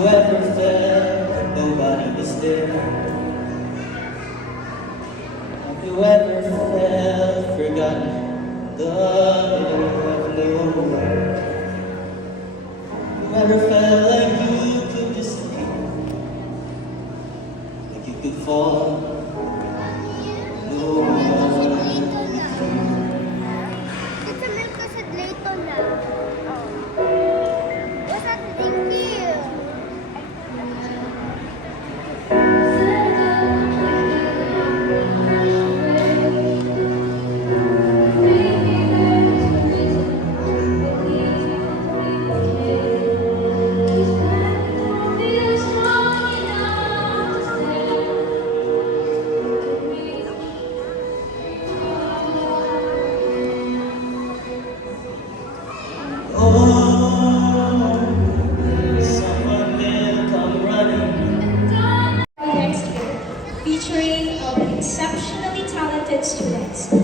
you ever felt that nobody was there? Have you ever felt forgotten, the middle of nowhere? You ever felt like you could disappear, like you could fall? No one would care. It's a milk kasi Dayton na. Oh. What's that? Thank you. Someone will come running. Next year, featuring exceptionally talented students